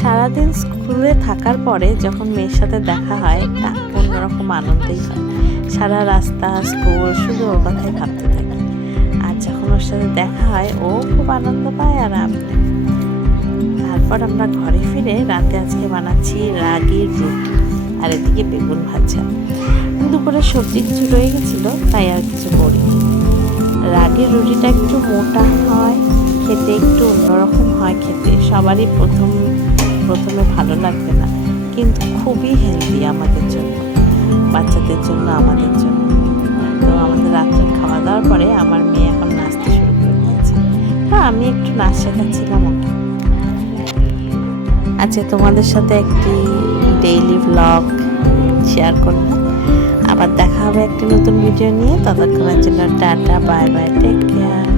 সারাদিন স্কুলে থাকার পরে যখন মেয়ের সাথে দেখা হয় একটা অন্যরকম আনন্দেই হয়। সারা রাস্তা স্কুল শুধু ওর কথাই ভাবতে থাকি। আর যখন ওর সাথে দেখা হয় ও খুব আনন্দ পায় আর আমি। তারপর আমরা ঘরে ফিরে রাতে আজকে বানাচ্ছি রাগির রুটি আর এদিকে বেগুন ভাজা। দুপুরে সবজি কিছু রয়ে গেছিলো তাই আর কিছু করিনি। রাগির রুটিটা একটু মোটা হয়, খেতে একটু অন্যরকম হয় খেতে। সবারই প্রথমে ভালো লাগবে না, কিন্তু খুবই হেলদি আমাদের জন্য, বাচ্চাদের জন্য, আমাদের জন্য। তো আমাদের রাত্রের খাওয়া দাওয়ার পরে আমার মেয়ে এখন নাচতে শুরু করে দিয়েছে। আমি একটু নাচ শেখাচ্ছিলাম ওকে। আচ্ছা, তোমাদের সাথে একটি ডেইলি ভ্লগ শেয়ার করলাম। আবার দেখা হবে একটি নতুন ভিডিও নিয়ে। ততক্ষণের জন্য tata, bye bye, take care.